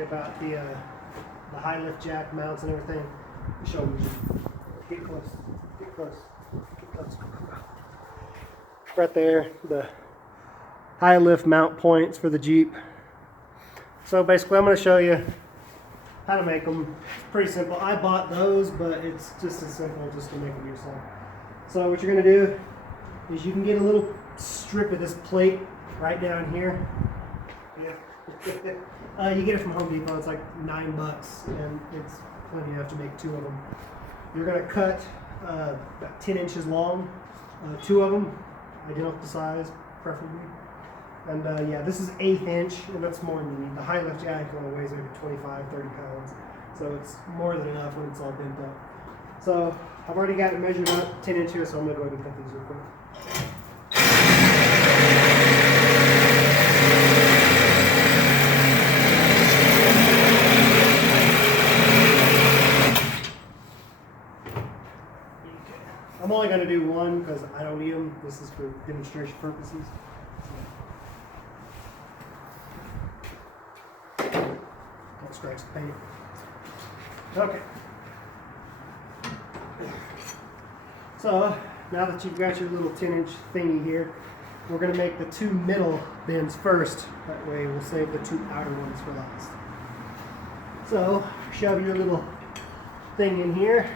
say about the high lift jack mounts and everything. Show me. Get close. Get close. Get close. Right there, the high lift mount points for the Jeep. So basically, I'm going to show you how to make them. It's pretty simple. I bought those, but it's just as simple just to make them yourself. So what you're going to do is you can get a little strip of this plate right down here. Yeah. You get it from Home Depot. It's like $9, and it's plenty enough to make 2 of them. You're going to cut about 10 inches long, 2 of them, identical size, preferably. And yeah, this is 1/8 inch, and that's more than you need. The high lift jack only weighs maybe 25, 30 pounds, so it's more than enough when it's all bent up. So I've already got it measured up 10 inches, so I'm going to go ahead and cut these real quick. I'm only going to do one because I don't need them. This is for demonstration purposes. Don't scratch the paint. Okay. So now that you've got your little 10-inch thingy here, we're going to make the 2 middle bends first. That way we'll save the 2 outer ones for last. So shove your little thing in here.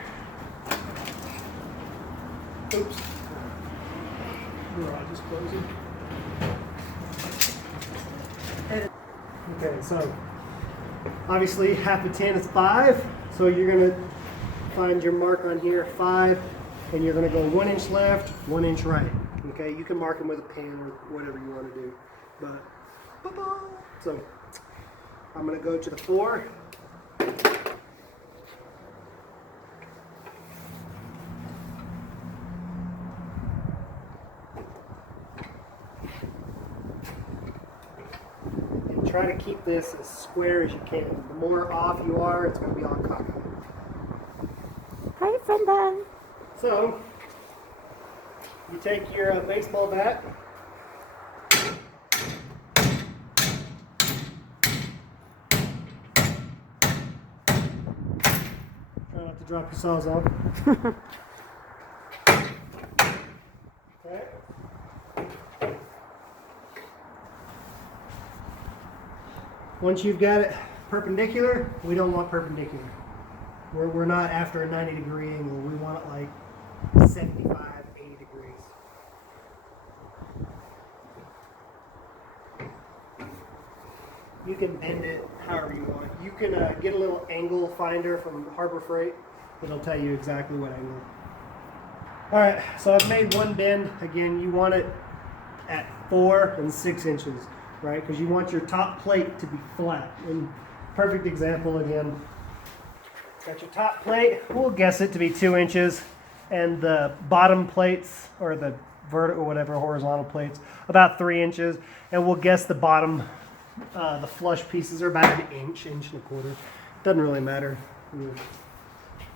Oops. Garage is closing. Okay, so obviously half a 10 is 5. So you're going to find your mark on here, 5, and you're going to go 1 inch left, 1 inch right. Okay, you can mark them with a pen or whatever you want to do. But so I'm going to go to the 4. Try to keep this as square as you can. The more off you are, it's going to be all cocky. Hi, Brenda. So, you take your baseball bat. Try not to drop your saws off. Okay. Once you've got it perpendicular, we don't want perpendicular. We're not after a 90-degree angle. We want it like 75, 80 degrees. You can bend it however you want. You can get a little angle finder from Harbor Freight. It'll tell you exactly what angle. All right, so I've made one bend. Again, you want it at 4 and 6 inches. Right, because you want your top plate to be flat. And perfect example again. Got your top plate. We'll guess it to be 2 inches, and the bottom plates, or the vertical, whatever, horizontal plates, about 3 inches. And we'll guess the bottom, the flush pieces are about an inch, inch and a quarter. Doesn't really matter.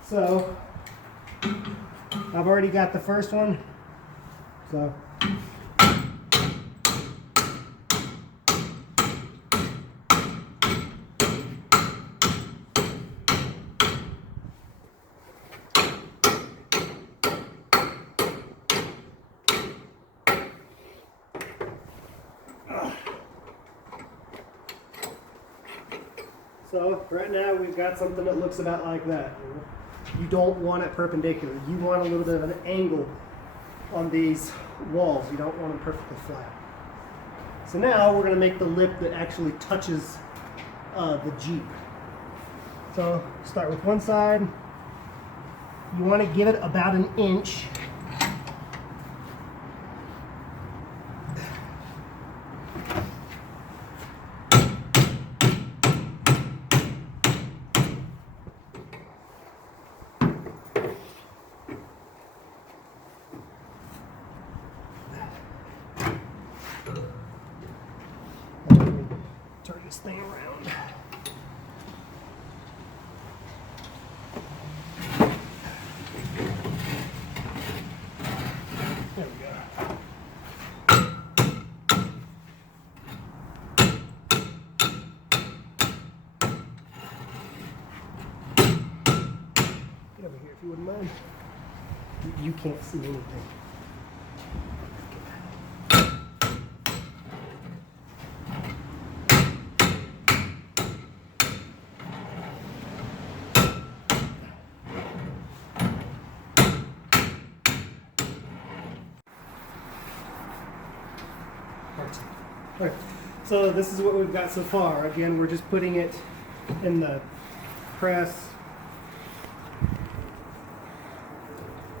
So I've already got the first one. So. So right now we've got something that looks about like that. You don't want it perpendicular. You want a little bit of an angle on these walls. You don't want them perfectly flat. So now we're going to make the lip that actually touches the Jeep. So start with one side. You want to give it about an inch. Turn this thing around. if you wouldn't mind. You can't see anything. Alright, so this is what we've got so far. Again, we're just putting it in the press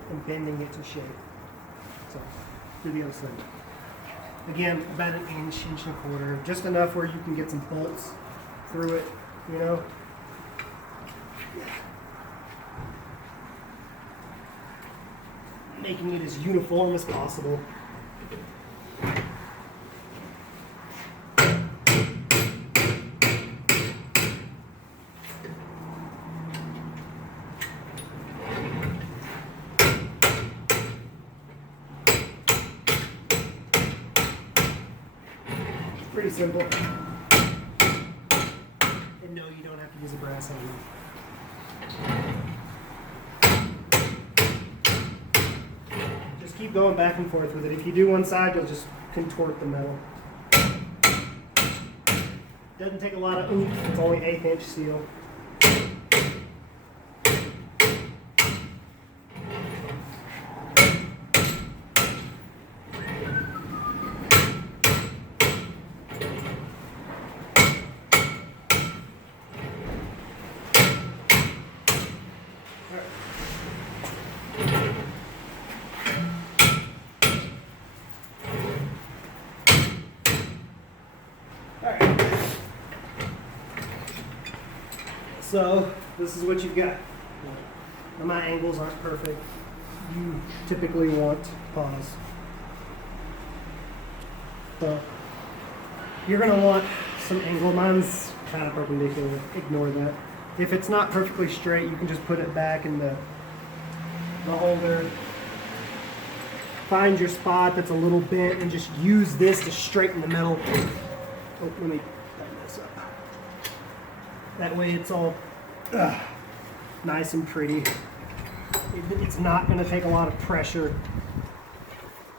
and bending it to shape. So, do the other side. Again, about an inch, inch and a quarter, just enough where you can get some bolts through it, you know. Making it as uniform as possible. Pretty simple. And no, you don't have to use a brass handle. Just keep going back and forth with it. If you do one side, you'll just contort the metal. Doesn't take a lot of oomph. It's only 1/8 inch steel. So this is what you've got. Now, my angles aren't perfect. You typically want pause. So you're going to want some angle. Mine's kind of perpendicular. Ignore that. If it's not perfectly straight, you can just put it back in the holder. Find your spot that's a little bent and just use this to straighten the metal. Oh, let me tighten this up. That way it's all nice and pretty. It's not going to take a lot of pressure,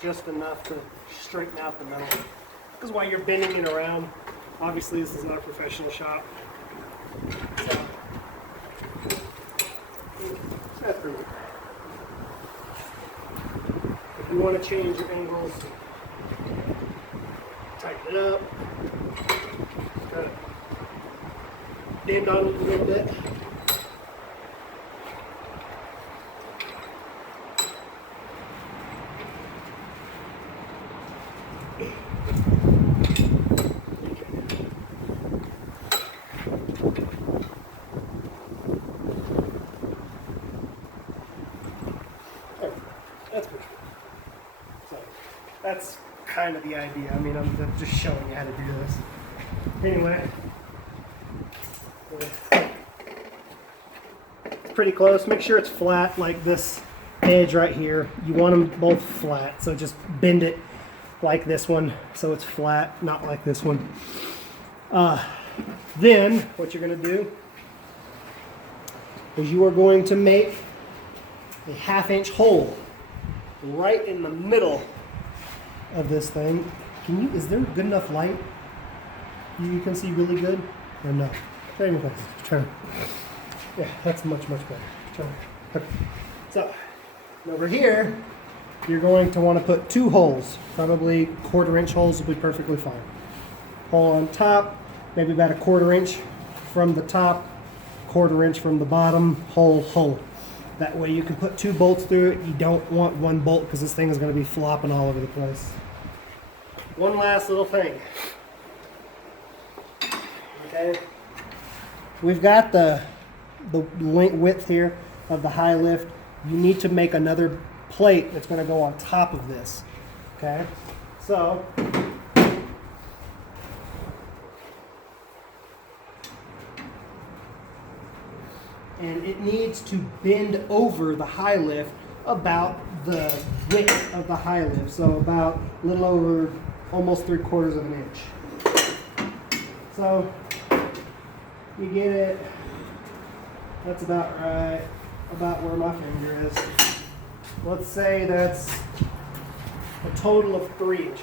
just enough to straighten out the metal. Because while you're bending it around, obviously this is not a professional shop. So, that's pretty good. If you want to change your angles, tighten it up. Kind of bend on it a little bit. That's pretty good. So that's kind of the idea. I mean, I'm just showing you how to do this. Anyway, it's pretty close. Make sure it's flat, like this edge right here. You want them both flat, so just bend it like this one so it's flat, not like this one. Then what you're going to do is you are going to make a 1/2 inch hole right in the middle of this thing. Is there good enough light? You can see really good or no? Try me close. Turn. Yeah, that's much better. Turn. Okay. So over here, you're going to want to put 2 holes. Probably 1/4 inch holes will be perfectly fine. Hole on top, maybe about 1/4 inch from the top, 1/4 inch from the bottom. Hole. That way you can put 2 bolts through it. You don't want 1 bolt because this thing is going to be flopping all over the place. One last little thing. Okay, we've got the width here of the high lift. You need to make another plate that's going to go on top of this. Okay, so and it needs to bend over the high lift about the width of the high lift, so about a little over almost 3/4 of an inch. So you get it, that's about right. about where my finger is. Let's say that's a total of 3 inches.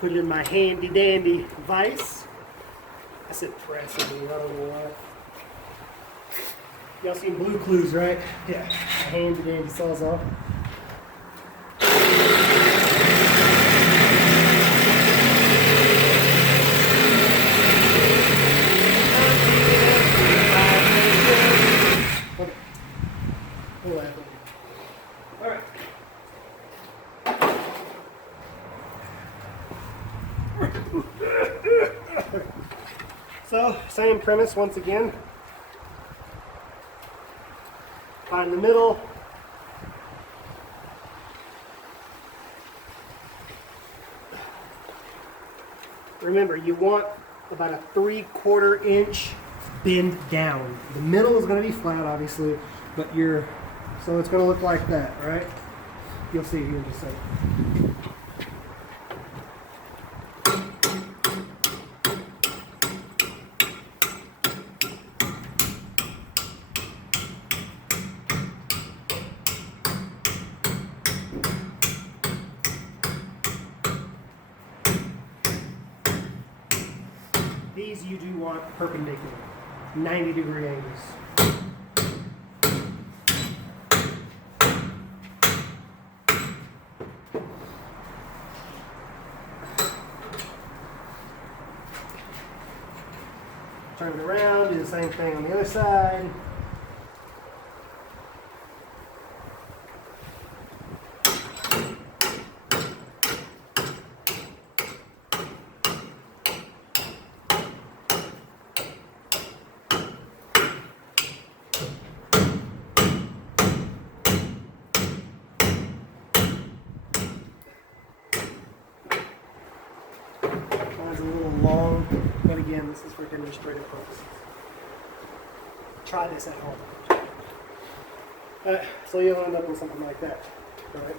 Put it in my handy dandy vise. I said press, I don't know why. Y'all seen Blue Clues, right? Yeah, my handy dandy sawzall. Alright. So, same premise once again. Find the middle. Remember, you want about a 3/4 inch bend down. The middle is going to be flat, obviously, but so it's going to look like that, right? You'll see here in just a second. These you do want perpendicular, 90-degree angles. Turn it around, do the same thing on the other side. Mine's a little long, but again, this is for demonstrative purposes. Try this at home. So you'll end up with something like that. All right.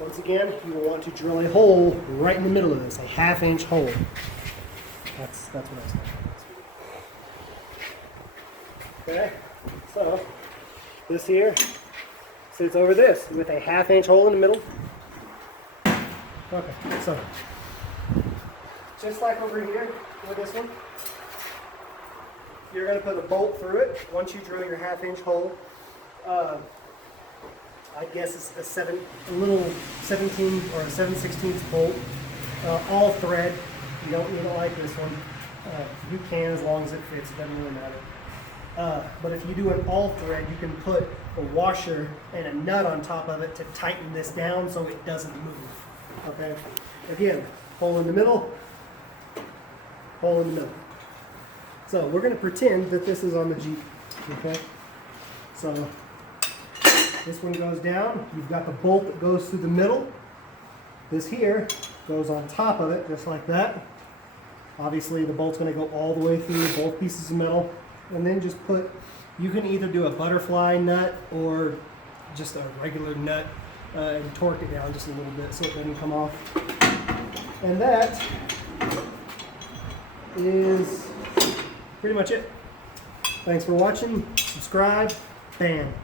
Once again, you will want to drill a hole right in the middle of this, a 1/2 inch hole. That's what I was talking about. Okay. So this here sits over this with a 1/2 inch hole in the middle. Okay. So just like over here with this one, you're going to put a bolt through it once you drill your 1/2 inch hole. I guess it's a little 17 or a 7/16 bolt, all thread. You don't like this one. You can, as long as it fits. It doesn't really matter. But if you do an all thread, you can put a washer and a nut on top of it to tighten this down so it doesn't move. Okay. Again, hole in the middle. Hole in the middle. So we're going to pretend that this is on the Jeep. Okay. So this one goes down. You've got the bolt that goes through the middle. This here goes on top of it, just like that. Obviously, the bolt's going to go all the way through both pieces of metal. And then just you can either do a butterfly nut or just a regular nut and torque it down just a little bit so it doesn't come off. And that is pretty much it. Thanks for watching. Subscribe. Bam.